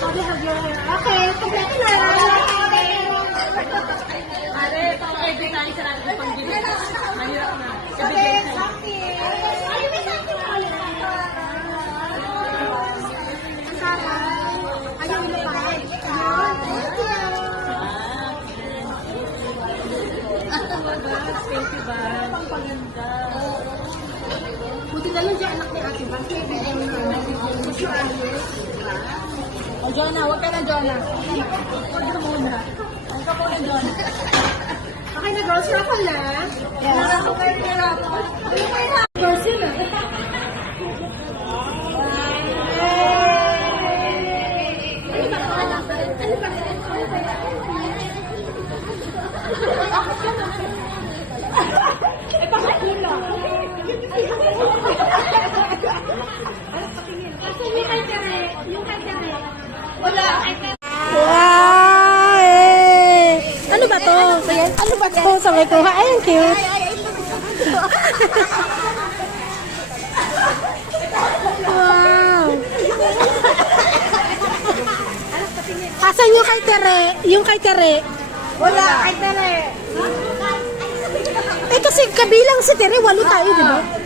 Okay, kompleto na. Pare, pang every time sa natin pang bili. Mahirap na. Okay, sakit. Ay, may sakit pala. Ang sarap. Ayaw mo pa. Thank you ba? Pang paganda. Buti na lang dyan anak ni Ate Bang. Kaya bigyan mo na. Gusto ayos. O, Jonah, huwag ka na, Jonah. Huwag ka muna. Huwag ka muna, Jonah. Okay na, girls. Raffle na. Yes. Okay, Girls, yun na. Wow! Eh. Ano ba to? Ano ba to? Sabay ko. Ay, ang cute. Wow! Asan yung kay Tere? Yung kay Tere? Wala, kay Tere. Eh kasi kabilang si Tere, 8 tayo, di ba?